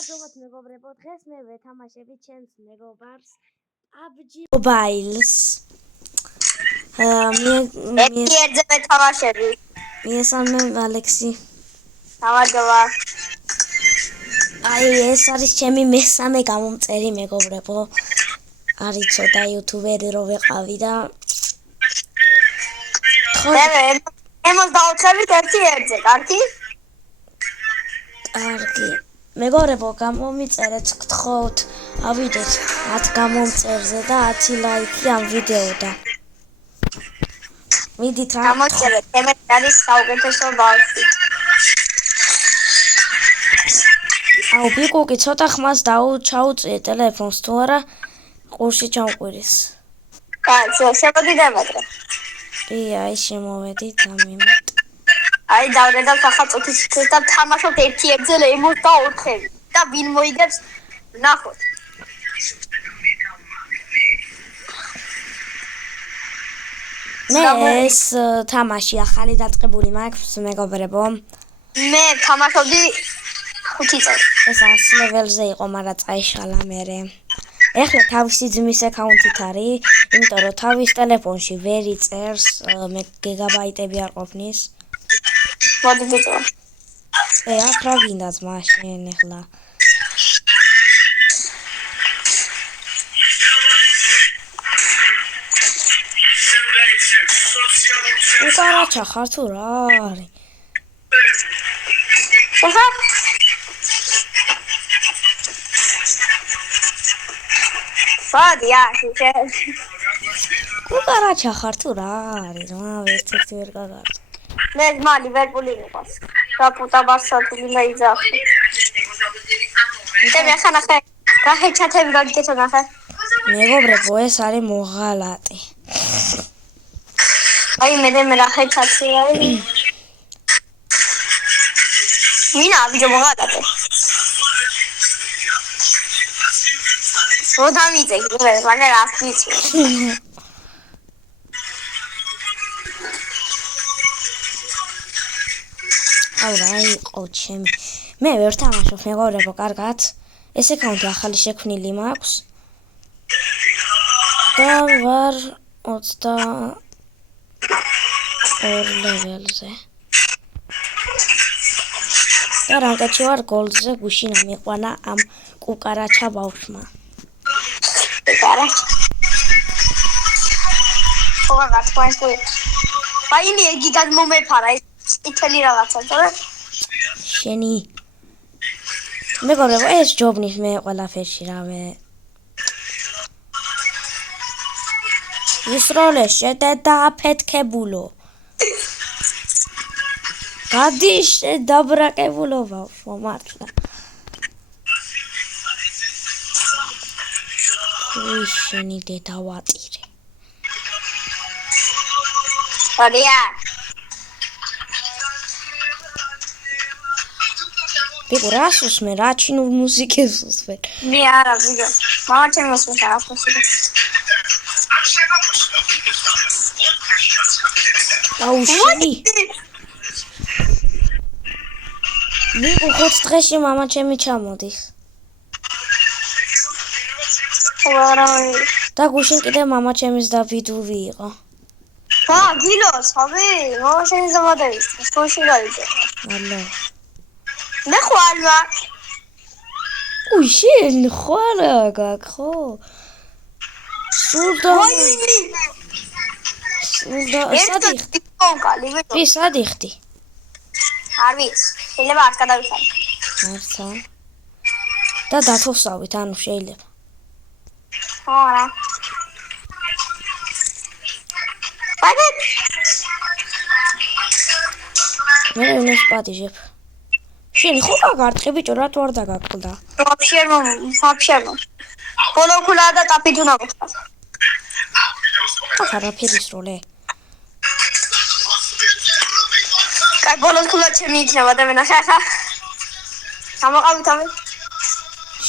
მოგესალმებით მეგობრებო, დღეს მე ვეთამაშები ჩემს მეგობარს PUBG Mobiles. ერთზე ვეთამაშები. მიესალმე ალექსი. გამარჯობა. აი ეს არის ჩემი მესამე გამომწერი მეგობრებო. არის ცოტა იუთუბერი რო ვეყავი და მე 64-ით ერთზე, კარგი? კარგი. მეგობრებო, გამომიწერეთ, გთხოვთ, ავიდეთ 10 გამომწერზე და 10 ლაიქი ამ ვიდეოდან. მიდით რა. გამოწერეთ, მე არის საუკეთესო ბავშვი. აუ ბიკუკი ცოტა ხმას ჩაუწიე ტელეფონს თუ არა ყურში ჩამყვირის. კაცო, შემოდი დამატე. კი, აი შემოვედი დამიმატ. აი დავრედავთ ახალ წუთის და თამაშობთ 1-ზე ლემოს და 4-ზე. და ვინ მოიგებს? ნახოთ. მე ეს თამაში ახალი დაწყებული მაქვს მეგობრებო. მე თამაშობდი 5 წელი. ეს 100 ლეველზე იყო, მაგრამ წაიშალა მერე. ეხლა თავისი ძმის აკაუნთით არის, იმიტომ რომ თავის ტელეფონში ვერ იწერს, მე გიგაბაიტები არ ყოფნის. მოდი ბიჭო. აქ რა გინდა ძმა შენ ეხლა? უკარაჩა ხარ თუ რა არის? ხა? ფადია, შენ. უკარაჩა ხარ თუ რა არის? რა ვერცერთი ვერ გაგარდა. მე ძმა ლივერპული მიყვარს. რა პუტა ბარსათი დაიძახი. მე ხანახე, გაჰეჩათები გაგიკეთო ნახე. მეგობრებო, ეს არის მოღალატე. აი მე რაჰეჩათი არის. მინა ვიდეო მოღალატე. როდამიძე, მე რა ვიცი. აუ რა იყო ჩემი. მე ვერ თამაშობ მეგობრებო, კარგად. ეს აკაუნთი ახალი შექმნილი მაქვს. და ვარ 22 ლეველზე. და რანკებში ვარ გოლდზე, გუშინა მიყვანა ამ კუკარაჩა ბავშვმა. კუკარაჩა. ова გაწყვეტი. აინი იგი გადმომეფარა ეს ითელი რაღაცა, თორე შენი მეგობრებო, ეს ჯობნის მე ყველაფერში რავე. ის როლე შედე დააფეთქებულო. გადი დაბრაკებულო ბავშვო, მართლა. უი შენი დედა ვატირე. ფადია. ბიგო რას უსმენ? რა ჩინურ მუსიკას უსმენ? მე არა ვიგო. მამა ჩემი უსმენს რა მუსიკას. აუ შენი. ბიგო ხოც დღეში მამა ჩემი ჩამოდის. და გუშინ კიდე მამა ჩემის დავიდური იყო. გილოს, ხავი? მამა ჩემი ზამადების. სკოლაში გაიძე. ალო. მე ხვალმა. უი შენ ხვალა გაკ ხო? სულდა. სადიხდი. კი სადიხდი. არ ვიცი. შეიძლება არ გადავიხარ. მარცა. და დათოსავით, ანუ შეიძლება. არა. პაგეთ. მე ნეს პატიჟებ. შენ ხო გაგარტყი ბიჭო, რატო არ დაგაკლდა? вообще. ბოლოკულა და ტაფიტუნა გიხარ. ახლა ფერის როლე. კაი ბოლოკულა ჩემი იქნება და მე ნახე ახლა. გამოყავით ამე.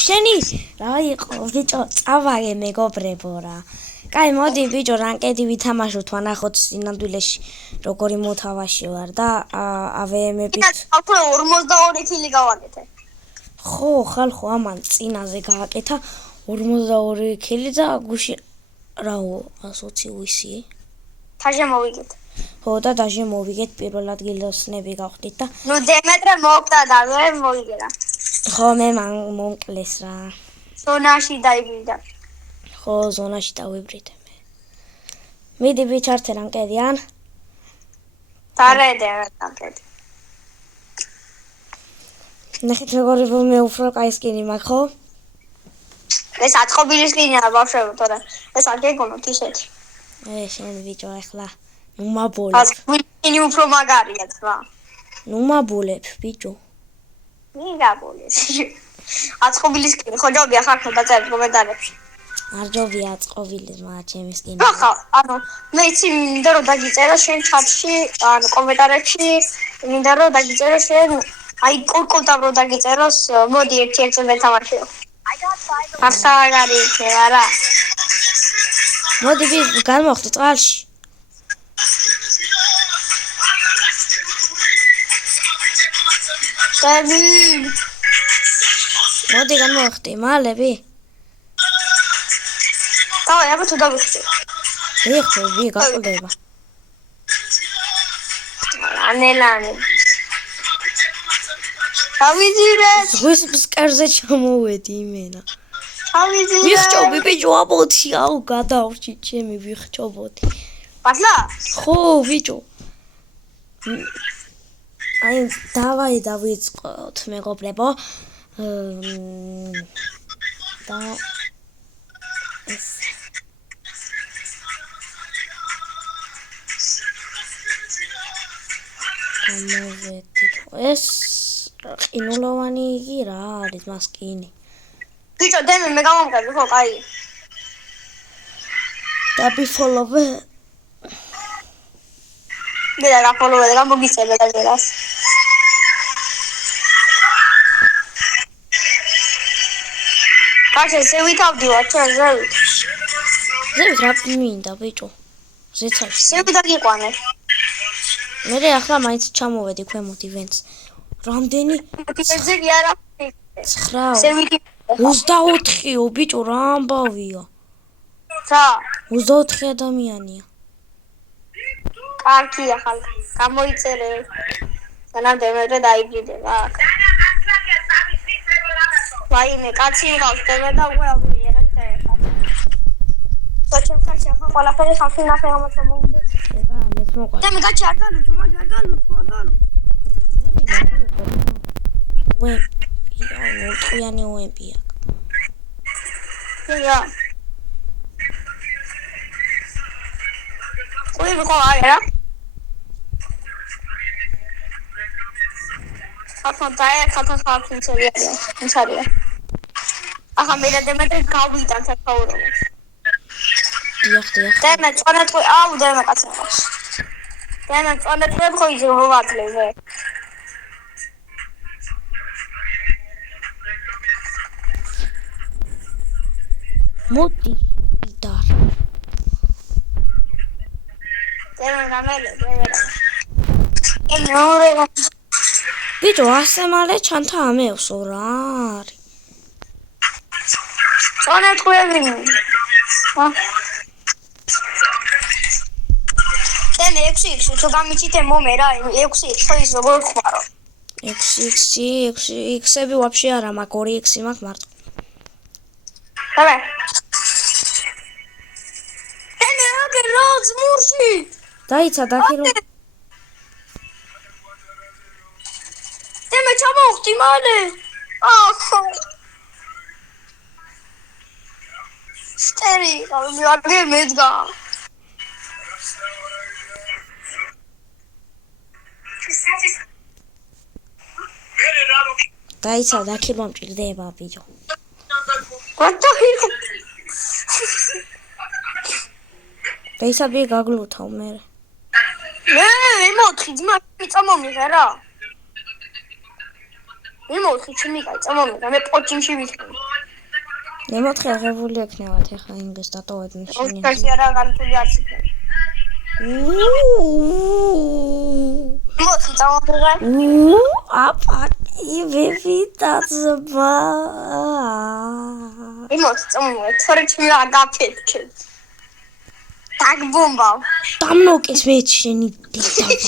შენი რა იყო ბიჭო, წავაგე მეგობრებო რა. კაი მოდი ბიჭო, რანკედი ვითამაშოთ, ვანახოთ სინამდვილეში როგორი მოთავაში ვარ და ავეემებით. ახლა 42 კილი გავაკეთე. ხო, ხალხო ამან წინაზე გააკეთა 42 ქილი და გუში რაო 120 ვისი? თაჟე მოვიგეთ. ხო და დაჟე მოვიგეთ პირველ ადგილოსნები გავხდით და ნუ დემეტრე მოვკდა და ვერ მოვიგერა. ხო მე მომკლეს რა. ზონაში დაიბრიდა. ხო ზონაში დავიბრიდე მე. მიდი ბიჭართე რამ კედიან? დარედე რაკეთე. ნახეთ როგორი მე უფრო კაი სკინი მაქვს ხო? ეს აწყობილი სკინია ბავშვებო, თორე ეს არ გეგონოთ ისეთი. შენ ბიჭო ახლა ნუ მაბოლებ. სკინი უფრო მაგარია თვა. ნუ მაბოლებ ბიჭო. მიგაბოლეს. აწყობილი სკინი ხო ჯობია ხარ ხო დაწერეთ კომენტარებში. არ ჯობია აწყობილი მაგრამ ჩემი სკინი. ხა, ანუ მე იცი მინდა რომ დაგიწერო შენ ჩატში, ანუ კომენტარებში მინდა რომ დაგიწერო შენ აი კოლკოტა რო დაგიწეროს, მოდი ერთ-ერთი მეთამაშეო. ასაგარი იქე არა. მოდი განმოხდი წყალში. მოდი განმოხდი მალები. დავაი, აბა თუ დავიხდი. ვიხდი, გაყოლდება. ანელანი. ავიზირეთ. ზღვის ფსკერზე ჩამოვედი იმენა. ავიზირეთ. ვიხჭობი ბიჭო აბოთი, აუ გადავრჩი ჩემი ვიხჭობოდი. პასლა? ხო ბიჭო. აი დავაი დავიწყოთ მეგობრებო. და ეს ყინულოვანი იგი რა არის მასკინი. ბიჭო დემი მე გამომყევი ხო კაი. დაბიფოლოვე. მე და გაფოლოვე და გამოგიწევე და ზერას. კაცი სევითავდივარ ჩვენ ზევით. ზევით რა მინდა ბიჭო. ზეცაში. სევით დაგიყვანე. მე ახლა მაინც ჩამოვედი ქვემოთ ივენტს. რამდენი? ეს იგი არა. 9. სევით 24-ო ბიჭო რა ამბავია. რა? 24 ადამიანია. კარგია ხალხი. გამოიწერე. სანამ დემეტრე დაიბრიდება. ვაიმე, კაცი მყავს დემე და უკვე ავიღერა და საჩემ ხალხი ახლა ყველაფერი ხალხი ნახე ამაცა მოვიდეთ. ეხლა ამას მოყვარს. დემე გაჩი არ განუწო, მაგ არ განუწო. ტყიანი უემპია. რა? ოი ვიყო არა? ახლა დაერხა ხალხი მცარია. ახლა მე და დემეტრე გავიდა საკაურობას. დიახ. დემე წონეთყვი, აუ დემე კაცი. დემე წონეთყვი ხო იძე ვაკლე. მოდი იდარ. დემე გამელე. ნორე. ბიჭო ასე მალე ჩანთა ამეოსო რა არის. წონეთყვი. დემე 6x თუ გამიჩიტე მომე რა 6x ხო ის როგორ ხმარო. 6x-ები ვაფშე არა მაქვს 2x მაქვს მარტო. დაბა. დემე აგერ როც მურში. დაიცა დაქირო. დემე ჩამოვხდი მალე. ახო. სტერი, აგერ მედგა. დაიცა დაქირო მჭირდება ბიჭო. What the hell? დაიცა ბი გაგლუთავ მე. მე ემოთხი ძმა წამომიღე რა. ემოთხი ჩემი კაი წამომიღე მე პოჭინში ვიქნები. ემოთხი აღებული ექნებათ ეხლა ინგლისს დატოვეთ მაშინ. ოქროსი არა განთული არც იქნება. ემოთხი წამომიღე. აპატი. იბები დაწვა. იმოთ წამოვა, თორე ჩემი აგაფეთქე. დაგბომბავ. დამნოკეს მე შენი დედავად.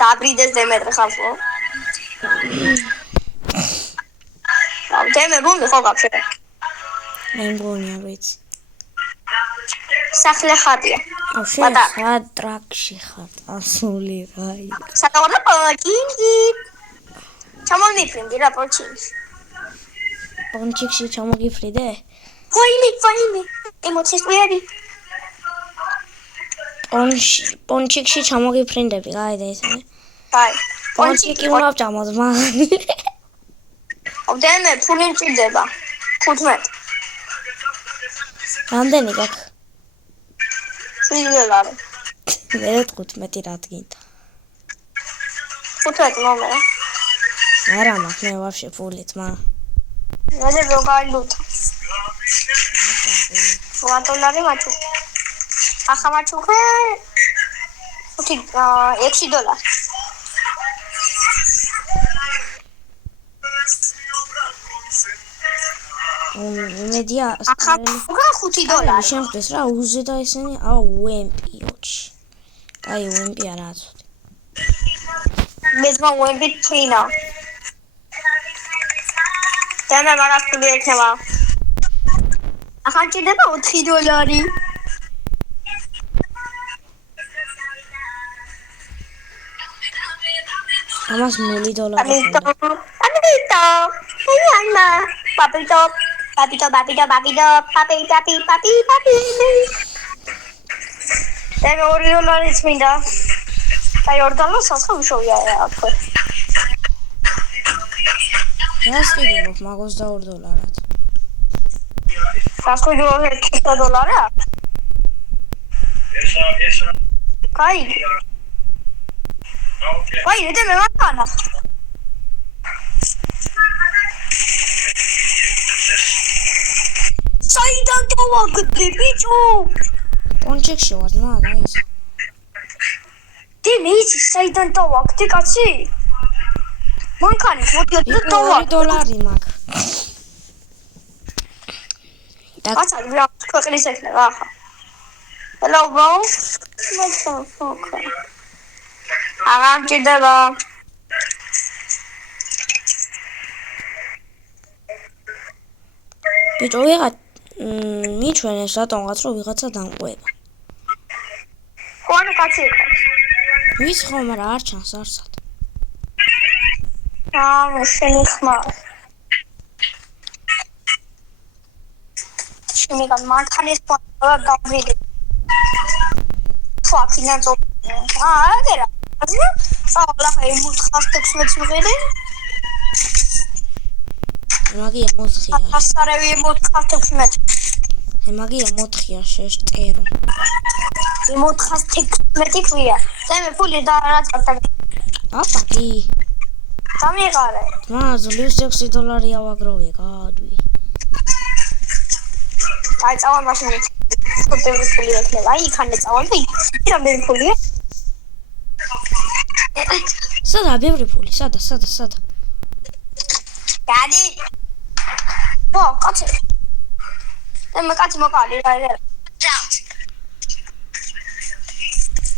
დაბრიდეს დემეტრე ხალხო. დემე რომი ხო გაფშე. მე მგონია ვიცი. სახლე ხატია. შენ ტრაქში ხარ, ასული რაი. საკავარდა პონჩიკი. ჩამომიფრინდი რა პონჩიკი. პონჩიკში ჩამოგიფრიდე? ვაიმე. ემოციის ვიერი. პონჩიკში ჩამოგიფრინდები, გაიდე ისინი. აი. პონჩიკი უნდა ჩამოს მან. დემე ფული მჭირდება. 15. რამდენი გაქვს? $7. მე 15 რა გინდა. 15 ნომერა. არა მაქვს მე ვაფშე ფულით მა. მე როგორი ლუთა. $4 მაჩუ. ახლა მაჩუხე $6. მედია ახლა $5. შემდგეს რა უზე და ესენი აუ უემპიოჩი. აი უემპი არა აცოდი. მეზმა უემპი თინა. დემე მაგას ფული ექნება. ახლა ჭირდება $4. ამას $1. Papito. Ayana. Papito. დემე $2 მინდა. აი $2 სასხამშოვია აქვე. რასტიგობ მაგას და $2-ად. სასხამშოვია $2-ა? კაი. კაი, დემე მაგანა. საიდან დავაგდე ბიჭო? პონჩიკში ვარ მაგა ის. დემე იცი საიდან დავაგდე კაცი? მანქანი მოდი $2 მაქვს. კაცი რა ქვეყნის ექნება ახლა. Hello bro. აღარ მჭირდება. ბიჭო ვიღა მიჩვენეს რატომღაც რომ ვიღაცა დამყვება. ხوانه კაცი იყო. ვის ხო მაგრამ არ ჩანს არსად. შენი ხმა. შენი მანქანის პონტა გავიდე. ფაქინა ზო. აგერა. საუბრა $16 მიღედი. მაგია 4-ია. ასარევი $16. მაგია 4-ია შეშტერო. 16 ქვია. დემე ფული და რაც გაკეთე. აპაკი. დამიყარე. მაზლის $6 ავაგროვე გადვი. აი წავალ მაშინ. სკოტები ფული ექნება. აი იქამდე წავალ და იქ რამდენი ფულია? სადა ბევრი ფული, სადა. გადი. ო, კაცი. მე კაცი მოკალი რა.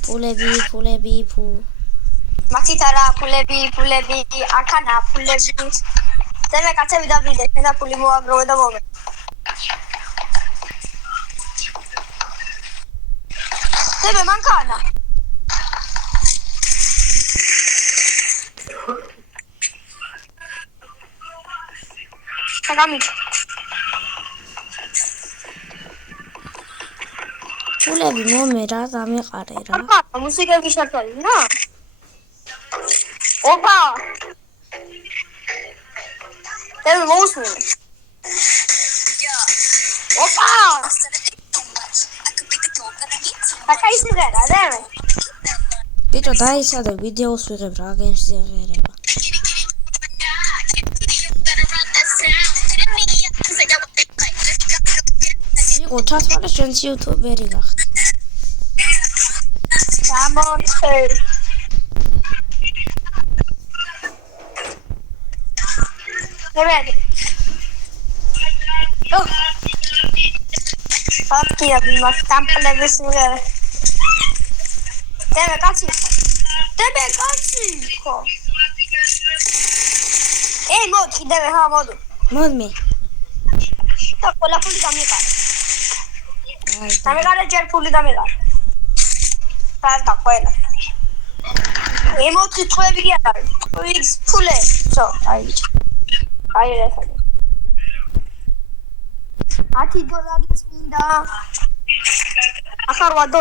ფულები. მათიტარა ფულები, აქანა ფულები. დემე კაცები დაბრიდე, და ფული მოაგროვე და მომე. დემე მანქანა. გამიჩ. ფულები მომე რა დამეყარე რა. მუსიკები შარტალი რა. ოპა. დემე მოუსმინე. ოპა. აკაისი რა დემე. ბიჭო დაიცადე ვიდეოს ვიღებ რა გემს იღერება. იყო ჩათვალე შენს იუთუბერი გახდა. გამორჩე. მერე ფაქტია მას დამპლების მერე დემე კაცი ხო მოდ კიდევ ხა მოდ მოდმე და ყველა ფული დამიყარე დამიყარე ჯერ ფული დამიყარე და ყველა ემოთი წვევი კი არ არის ფულე ცო აი ეს $10 მინდა ახლა $8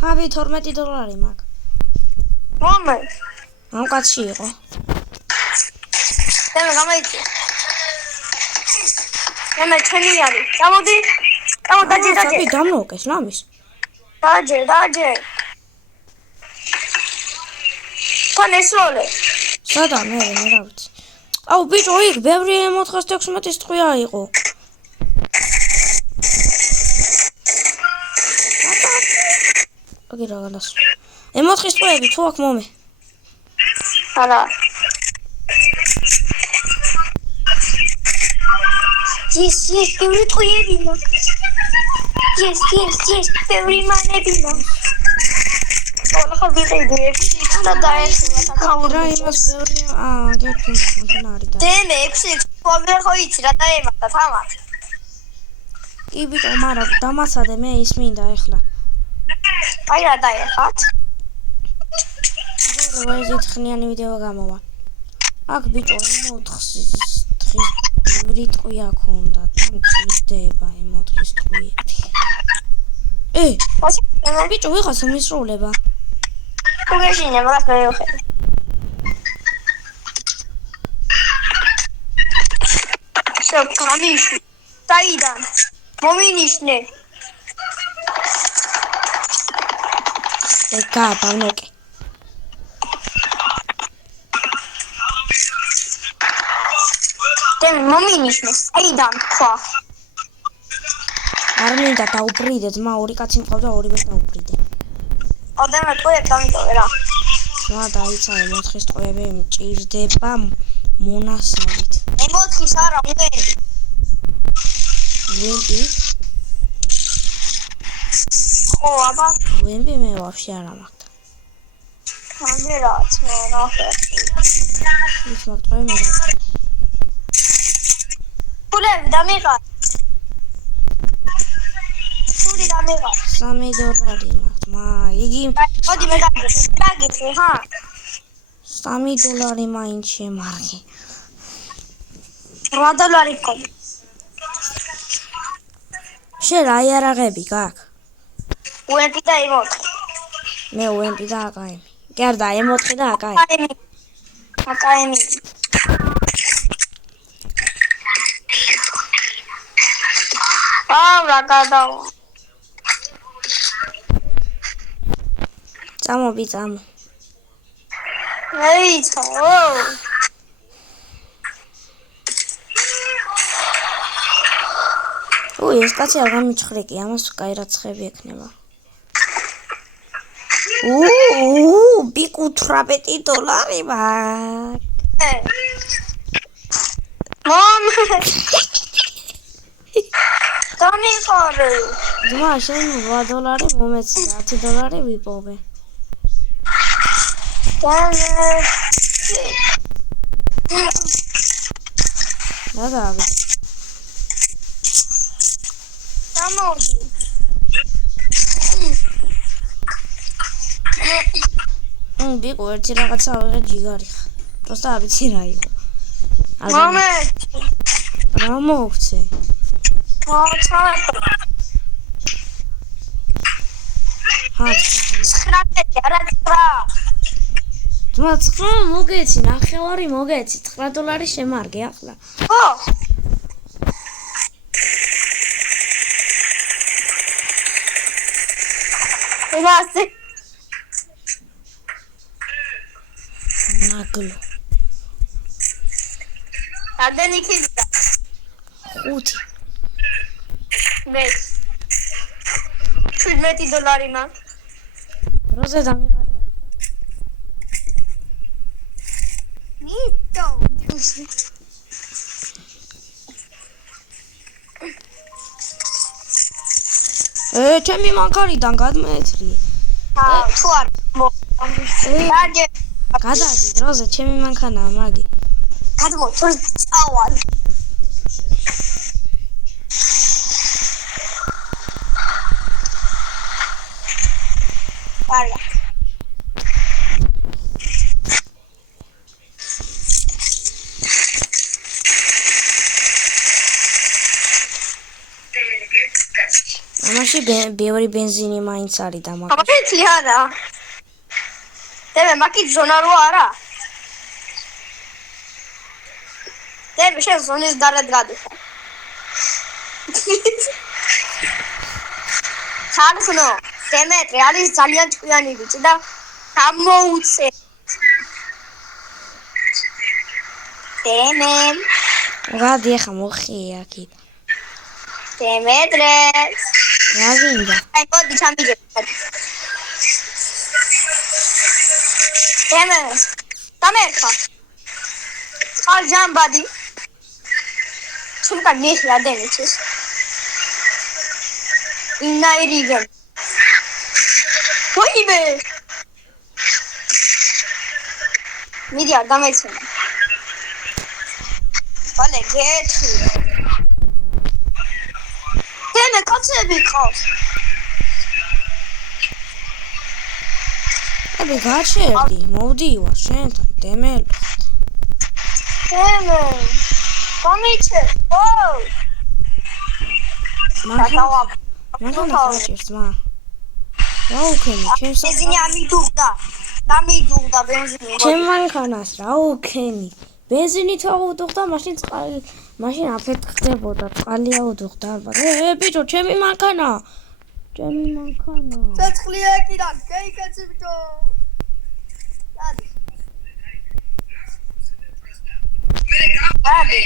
ხაბი $12 მაქვს მომე ამ კაცი იყო დემე გამოიწე დემე ჩენი არის გამოდი დაჯე ხაბი დამნოკეს ნამის დაჯე თან ესროლე სადა მე რა ვიცი აუ ბიჭო იქ ბევრი 416 ტყვია იყო აკი რა გალას 4 ტყვეები თუ აქ მომე არა yes ბევრი ტყვეები მაქვს yes ბევრი მანები მაქვს ოღონდ ვიყიდი და დაეხლა რა იმას ბევრი გეთქვი მოდნარი და დემე 6 ყოველ ხო იცი რა დაემატა თამარ კი ბიჭო მაგრამ დამასადე მე ის მინდა ეხლა აი რა დაეხათ როგორ ეს ხნიანი ვიდეო გამოვა აქ ბიჭო 4 ტყვია ქონდა და მჭირდება 4 ტყვიები ბიჭო ვიღაცა მისროლება უგეშინე მაგას მე ვხედე გამიშვი საიდან მომინიშნე დავნოკე დემ მომინიშნე საიდან თქვა არ მინდა დაუბრიდე ძმა ორი კაცი მყავდა ორივე დაუბრიდე ოდემე ტყვე გამიტოვე რა რა დაიცავე 4 ტყვეები მჭირდება მონასავით 4 არა ვენპი ხო აბა ვენპი მე ვაფშე არ მაქვს კამერაც მე ნახე ის მაგ ტყვე მე ფულები დამიღარ ფული დამიღარ $3 მაქვს მა იგი მოდი მე დაგიხე ხა $3 მაინც შემარხი $8 ყოლი შენ რა იარაღები გაქვს უემპი და ემოთი მე უემპი და აკაემი კი არ და ემოთი და აკაემი აკაემი რა გადავა წამო ეიცა ეს კაცი არ გამიჩხრიკი ამას კაირაცხები ექნება ბიკუ $18 მომ დამიყარე ძმა შენ $8 მომეცი $10 ვიპოვე რა დავიდე გამოდი ბიკუ ერთი რაღაცა აღარ ჯიგარი ხა просто არ ვიცი რა იყო მომე რა მოვქცე ძმა 9 მოგეცი ნახევარი მოგეცი $9 შემარგე ახლა ხო იმასე ნაგლო ამდენი ქიზდა 5 მე $17 მაქვს როზე დამიყარე მიტო ჩემი მანქანიდან გადმეეთრიე. თუ არ დაგე გადადი დროზე ჩემი მანქანაა მაგი. გადმო თუ წავალ არა ამაში ბევრი ბენზინი მაინც არის და მაგ აბეთლი არა დემე მაკი ზონა რო არა დემე შენ ზონის გარეთ გადიხარ ხარხნო დემეტრი არის ძალიან ჭკვიანი ბიჭი და გამოუწე დემე გადი ახლა მოხია აქ დემეტრე რა გინდა აი მოდი ჩამიგებ დემე დამერხა ხარ ჯამბადი თუმცა მიხლა დემეჩის ინაირიგენ ვაიმე მიდი არ დამეცემა ვალე გეთრი დემე კაცები ყავს აბე გაჩერდი მოვდივარ შენთან დემელ დემე კომიჩე ო მანქანა გაჩერს მა რა უქენი ჩემს ბენზინი ამიდუღდა დამიდუღდა ბენზინი ჩემ მანქანას რა უქენი ბენზინი თუ აუდუღდა მაშინ წყალი მაშინ აფეთქდებოდა წყალი აუდუღდა ალბათ ბიჭო ჩემი მანქანა ცეცხლი ეკიდან გეიკაცი ბიჭო დადი დადი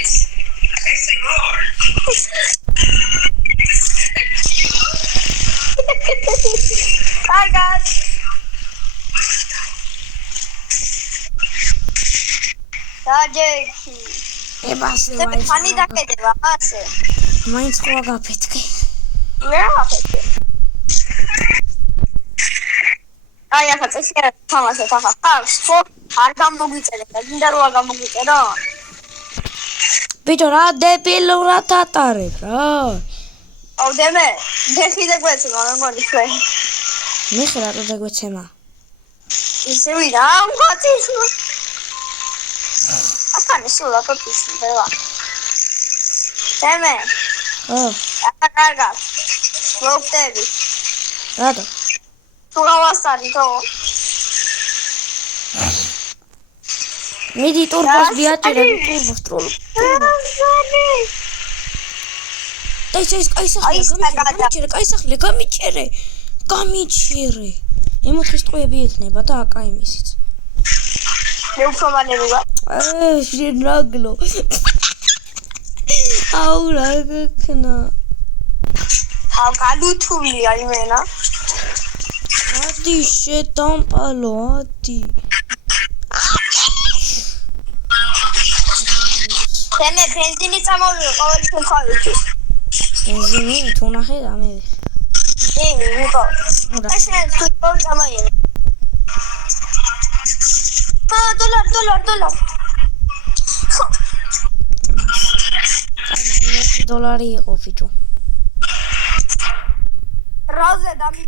კარგად დაჯექი ებასე დემე ფანი დაკედება ასე მაინც ყვა გაფეთქე მე აფეთქე აი ახლა წესია თამაშობ ახლა ხავს ხო არ გამოგვიწერე და გინდა რომ არ გამოგვიწერო ბიჭო რა დებილურად ატარებ რა აუ დემე დეხი და გვეცემა მეგონი ჩვენ მიხე რატო დაგვეცემა ისე ვიდა მოცის ახლა სულა კოპის დევა დემე ო ახლა კარგად მოხდები რატო თუ გავასწარი თო მიდი ტურბოს ვიაჭერებ ტურბოს ეს კაი გამიჩერე ემოთხის ტყუები ექნება და აკაი მისიც მე უფრო მალერუა შენ რაგლო აუ რა გქნა თავ გადუთულია იმენა ადი შეტამპალო ადი დემე ბენზინი წამოვიდე ყოველთვის ხავით ბენზინი თუ ნახე და მე ვიყო ესე თუ წამოვიდე $1 $1 იყო ფიჭო როზე დამი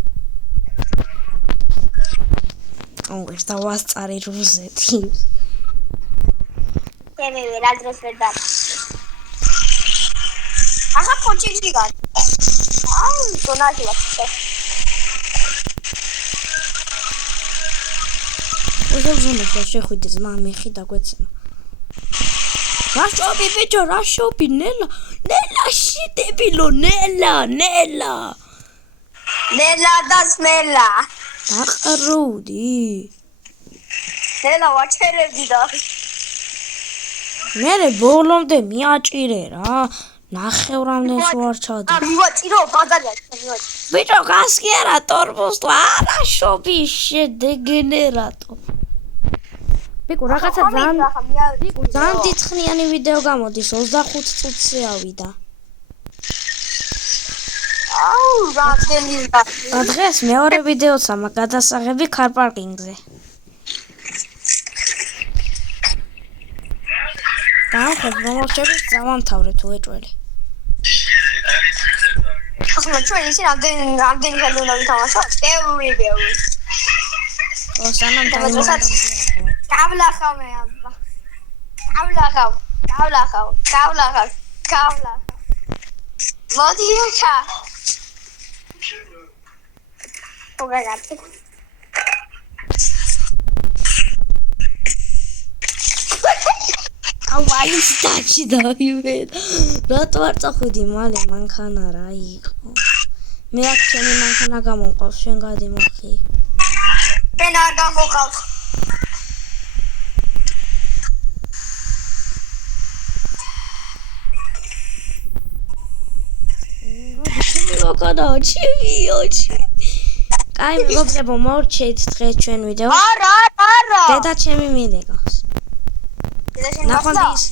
ეს და ვასწარი რუზეთი დემე რა დროს ვერ და ახლა ფოჩიში გან აუ დონაჟი ვახშე უზომზომე შეხვიდე ძმა მეხი დაგვეცემა რა შობი ბიჭო რა შობი ნელა შიდებილო ნელა და სმელა დაყრუდი ნელა ვაჩერებდი და მე ბოლომდე მიაჭირე რა ნახევრამდე ვარ ჩადი მივაჭირო ბაზარია ბიჭო გასკი არა ტორბოს თუ არა შობი შედეგენერატო პიკუ რაღაცა ძალიან დიდხნიანი ვიდეო გამოდის 25 წუთზე ავიდა. აუ, რამდენი და დღეს მეორე ვიდეოცა გადასაღები ქარ-პარკინგზე. დავხებ მომორჩების წამამთავრე თუ ეჭველი. ახლა ჩვენ ისე რამდენი ხელი უნდა ვითამაშოთ? ბევრი. სანამ დაიმონტაჟე. გავლახავ მე აბა. გავლახავ. მოდი ეხა.ოგაგაცი. აი სტაჩი დაივე. რატო არ წახვიდი მალე მანქანა რა იყო. მე აქ ჩემი მანქანა გამომყავს შენ გადიმოხი. შენ არ გამოყავს. ოჩი. კაი მეგობრებო მორჩეთ დღეს ჩვენ ვიდეო. არა. დედა ჩემი მიდეკავს. დედა შენ ნახვამდის